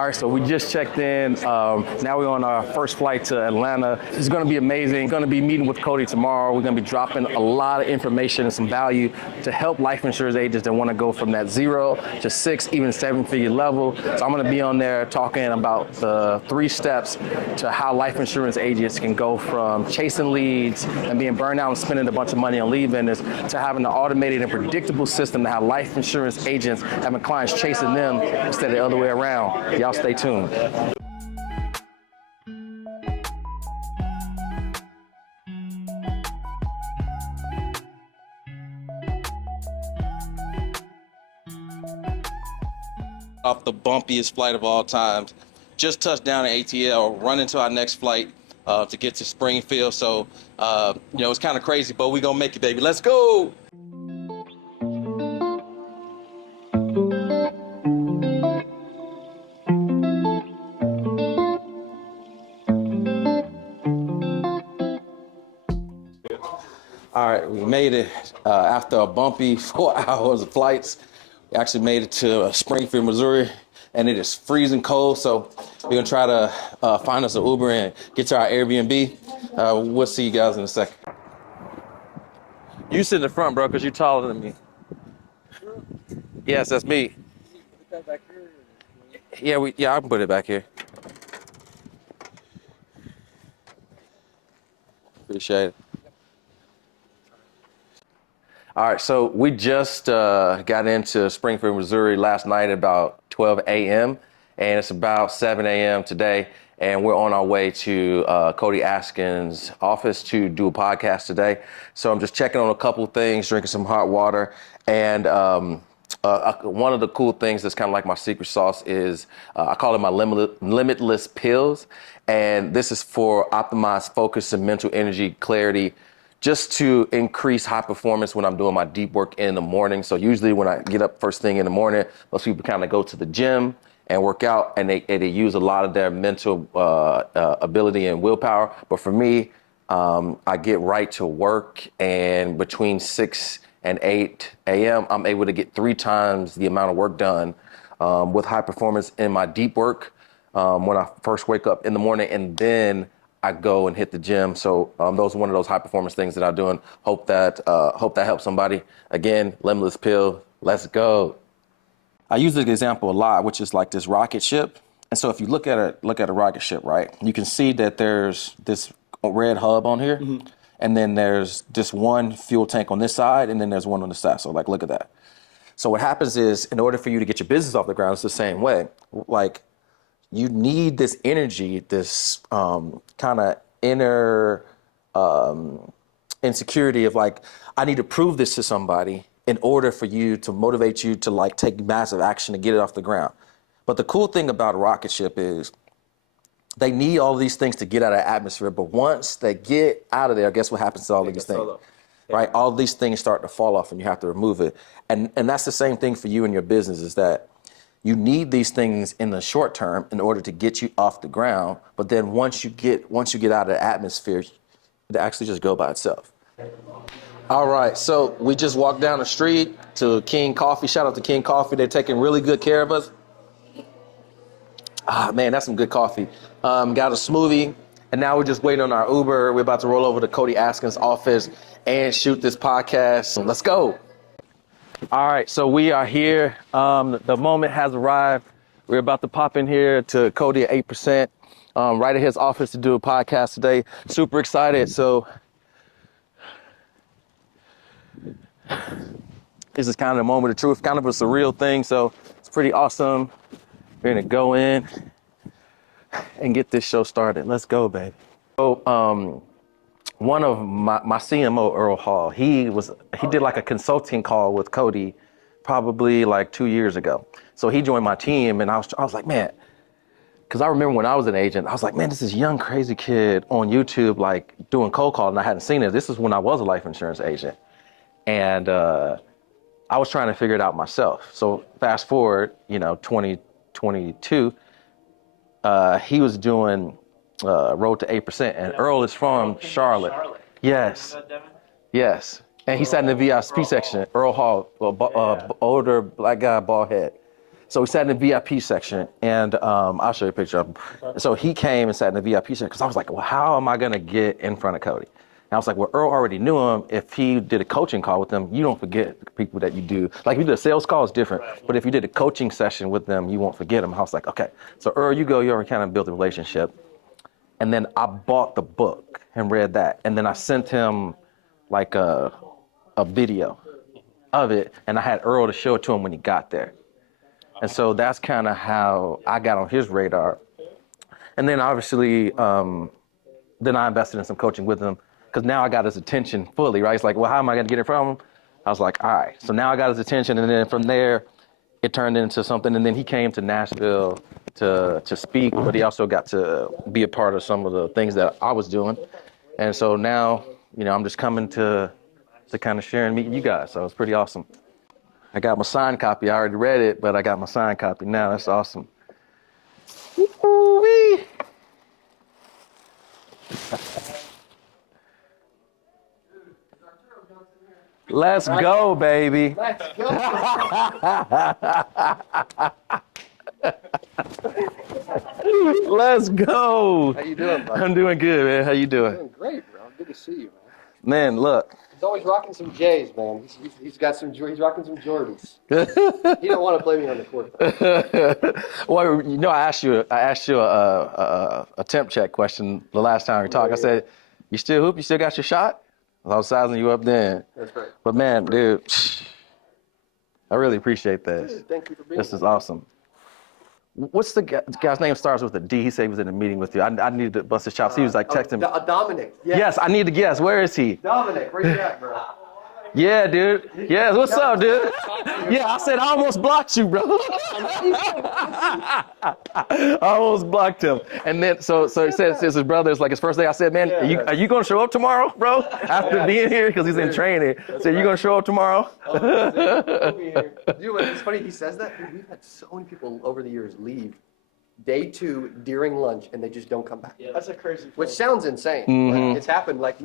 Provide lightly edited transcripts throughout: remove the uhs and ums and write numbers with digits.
All right, so we just checked in. Now we're on our first flight to Atlanta. It's going to be amazing. Going to be meeting with Cody tomorrow. We're going to be dropping a lot of information and some value to help life insurance agents that want to go from that 0 to 6, even 7-figure level. So I'm going to be on there talking about the 3 steps to how life insurance agents can go from chasing leads and being burned out and spending a bunch of money on lead vendors to having an automated and predictable system to have life insurance agents having clients chasing them instead of the other way around. Y'all stay tuned. Off the bumpiest flight of all times. Just touched down at ATL, run into our next flight to get to Springfield. So, it's kind of crazy, but we gonna make it, baby. Let's go. All right, we made it after a bumpy 4 hours of flights. We actually made it to Springfield, Missouri, and it is freezing cold. So we're gonna try to find us an Uber and get to our Airbnb. We'll see you guys in a second. You sit in the front, bro, because you're taller than me. Yes, that's me. Yeah, I can put it back here. Appreciate it. All right, so we just got into Springfield, Missouri last night at about 12 a.m. and it's about 7 a.m. today, and we're on our way to Cody Askins' office to do a podcast today. So I'm just checking on a couple of things, drinking some hot water, and one of the cool things that's kind of like my secret sauce is I call it my limitless pills, and this is for optimized focus and mental energy, clarity, just to increase high performance when I'm doing my deep work in the morning. So usually when I get up first thing in the morning, most people kind of go to the gym and work out, and they use a lot of their mental ability and willpower. But for me, I get right to work, and between 6 and 8 a.m., I'm able to get 3 times the amount of work done with high performance in my deep work when I first wake up in the morning, and then I go and hit the gym. So those are one of those high performance things that I'm doing. Hope that helps somebody. Again, limitless pill, let's go. I use this example a lot, which is like this rocket ship. And so if you look at a rocket ship, right, you can see that there's this red hub on here, and then there's this one fuel tank on this side, and then there's one on the side. So like, look at that. So what happens is, in order for you to get your business off the ground, it's the same way. Like, you need this energy, this kind of inner insecurity of like, I need to prove this to somebody in order for you to motivate you to like take massive action to get it off the ground. But the cool thing about a rocket ship is they need all these things to get out of the atmosphere. But once they get out of there, guess what happens to all of these things? Right? All these things start to fall off and you have to remove it. And that's the same thing for you and your business, is that you need these things in the short term in order to get you off the ground. But then once you get out of the atmosphere, it actually just go by itself. All right, so we just walked down the street to King Coffee. Shout out to King Coffee. They're taking really good care of us. Ah, man, that's some good coffee. Got a smoothie, and now we're just waiting on our Uber. We're about to roll over to Cody Askins' office and shoot this podcast. So let's go. All right, so we are here. The moment has arrived. We're about to pop in here to Cody at 8%, right at his office to do a podcast today. Super excited. So this is kind of the moment of truth, kind of a surreal thing. So it's pretty awesome. We're gonna go in and get this show started. Let's go, baby. So one of my CMO, Earl Hall, he did like a consulting call with Cody probably like 2 years ago. So he joined my team, and I was like, man, because I remember when I was an agent, I was like, man, this is young, crazy kid on YouTube, like doing cold calling, and I hadn't seen it. This is when I was a life insurance agent. And I was trying to figure it out myself. So fast forward, 2022, he was doing Road to 8%, and Earl is from Charlotte. Yes. Yes. And he sat in the VIP section. Earl Hall, older black guy, bald head. So we sat in the VIP section, and I'll show you a picture of him. So he came and sat in the VIP section because I was like, well, how am I going to get in front of Cody? And I was like, well, Earl already knew him. If he did a coaching call with them, you don't forget the people that you do. Like, if you did a sales call, it's different. But if you did a coaching session with them, you won't forget them. I was like, okay. So Earl, you go, you already kind of built a relationship. And then I bought the book and read that. And then I sent him like a video of it. And I had Earl to show it to him when he got there. And so that's kind of how I got on his radar. And then obviously, then I invested in some coaching with him because now I got his attention fully, right? He's like, well, how am I going to get it from him? I was like, all right. So now I got his attention. And then from there, it turned into something. And then he came to Nashville to speak, but he also got to be a part of some of the things that I was doing. And so now, you know, I'm just coming to kind of share and meet you guys. So it's pretty awesome. I got my signed copy. I already read it, but I got my signed copy now. That's awesome. Woo-wee. Let's go, baby. Let's go. Let's go. How you doing, bud? I'm doing good, man. How you doing? Doing great, bro. Good to see you, Man, man. look. He's always rocking some J's, man. He's got some. He's rocking some Jordans. He don't want to play me on the court, though. Well, you know, I asked you a temp check question the last time we talked. I said, "You still hoop? You still got your shot?" I was sizing you up then. That's right. But man, dude, I really appreciate this. Dude, thank you for being This here. is awesome. What's the guy's name? Starts with a D. He said he was in a meeting with you. I needed to bust his chops. He was like texting me. Dominic. Yes, I need to guess. Where is he? Dominic, where you at, bro? Yeah, dude. Yeah, what's up, dude? Yeah, I said I almost blocked you, bro. I almost blocked him. And then so it says his brother, it's like his first day. I said, man, are you gonna show up tomorrow, bro? After being here, because he's in training. So you gonna show up tomorrow? Dude, it's funny he says that. Dude, we've had so many people over the years leave day 2 during lunch and they just don't come back. Yeah, that's a crazy Which feeling. sounds insane. But it's happened like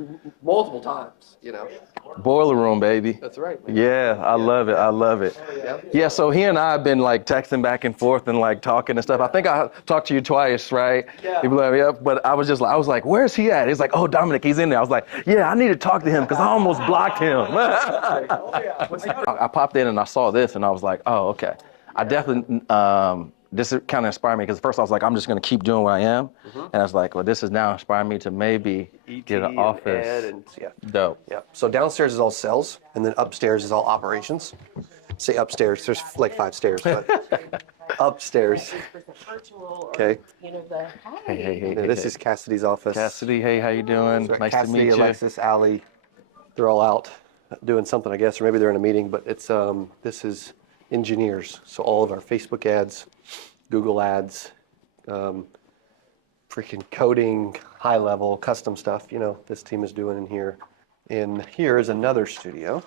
multiple times, you know. Boiler room, baby. That's right, man. Yeah, I love it. I love it. Yeah. Yeah, so he and I have been like texting back and forth and like talking and stuff. I think I talked to you twice, right? Yeah. He blew me up, but I was like, where's he at? He's like, oh, Dominic, he's in there. I was like, yeah, I need to talk to him because I almost blocked him. I popped in and I saw this and I was like, oh, okay. I definitely, this kind of inspired me because first I was like, I'm just going to keep doing what I am. And I was like, well, this has now inspired me to maybe get an office. Ed and, yeah. Dope. Yeah. So downstairs is all sales, and then upstairs is all operations. Say upstairs. There's like 5 stairs, but upstairs. Virtual, Okay. you know, the Hey. Yeah, this is Cassidy's office. Cassidy, hey, how you doing? So Nice Cassidy, to meet you. Alexis, Allie, they're all out doing something, I guess, or maybe they're in a meeting. But it's this is engineers. So all of our Facebook ads, Google ads, freaking coding, high level, custom stuff. You know, this team is doing in here. And here is another studio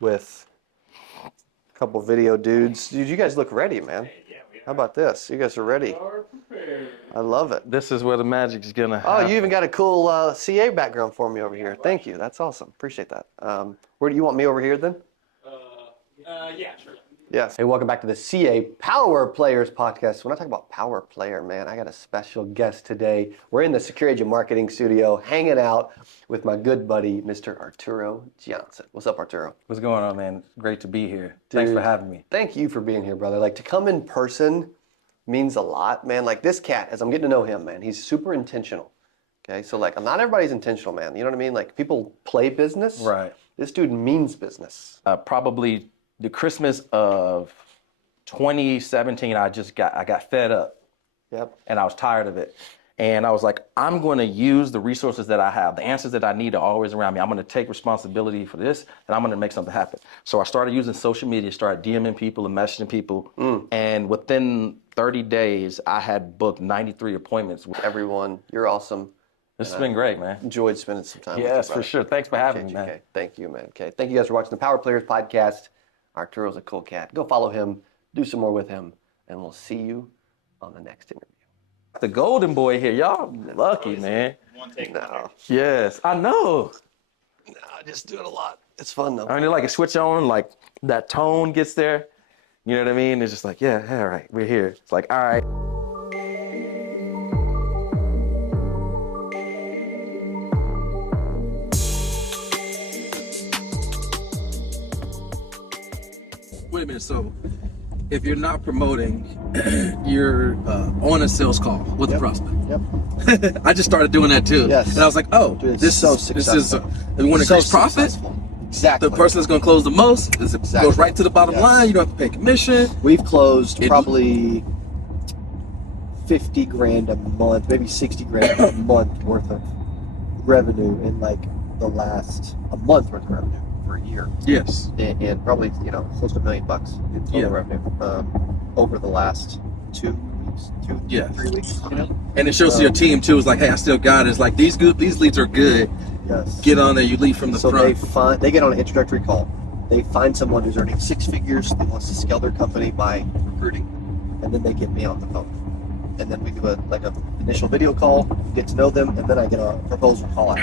with a couple video dudes. Dude, you guys look ready, man. How about this? You guys are ready. I love it. This is where the magic's gonna Oh, happen. you even got a cool CA background for me over here. Thank you. That's awesome. Appreciate that. Where do you want me over here then? Yeah, sure. Yes. Hey, welcome back to the CA Power Players podcast. When I talk about power player, man, I got a special guest today. We're in the Secure Agent Marketing studio hanging out with my good buddy, Mr. Arturo Johnson. What's up, Arturo? What's going on, man? Great to be here. Thanks for Dude, having me. Thank you for being here, brother. Like, to come in person means a lot, man. Like, this cat, as I'm getting to know him, man, he's super intentional. Okay, so like, not everybody's intentional, man. You know what I mean? Like, people play business. Right. This dude means business. Probably the Christmas of 2017, I got fed up Yep. and I was tired of it. And I was like, I'm going to use the resources that I have. The answers that I need are always around me. I'm going to take responsibility for this and I'm going to make something happen. So I started using social media, started DMing people and messaging people. And within 30 days, I had booked 93 appointments. Everyone, you're awesome. This has been great, man. Enjoyed spending some time with you, Yes, brother. for sure. Thanks for having me, Appreciate you, man. Kay. Thank you, man. Okay. Thank you guys for watching the Power Players podcast. Arturo's a cool cat. Go follow him, do some more with him, and we'll see you on the next interview. The golden boy here. Y'all lucky, man. One take. No, Yes, I know. I just do it a lot. It's fun though. I mean, like a switch on, like that tone gets there. You know what I mean? It's just like, yeah, all right, we're here. It's like, all right. Wait a minute. So, if you're not promoting, you're on a sales call with the prospect. Yep. I just started doing that too. Yes. And I was like, oh, Dude, it's this so is successful. we want to So increase profit. successful. Exactly. The person that's going to close the most Exactly. goes right to the bottom Yes. line. You don't have to pay commission. We've closed It- probably 50 grand a month, maybe 60 grand a month worth of revenue in like the last a month worth of revenue for a year, Yes. and probably close to $1 million in total Yeah. revenue over the last 2 weeks, Yeah. 3 weeks. And it shows to your team too. It's like, hey, I still got it. It's like these leads are good. Yes. Get on there. You lead from the So front. they get on an introductory call. They find someone who's earning 6 figures that wants to scale their company by recruiting, and then they get me on the phone. And then we do a initial video call, get to know them, and then I get a proposal call out.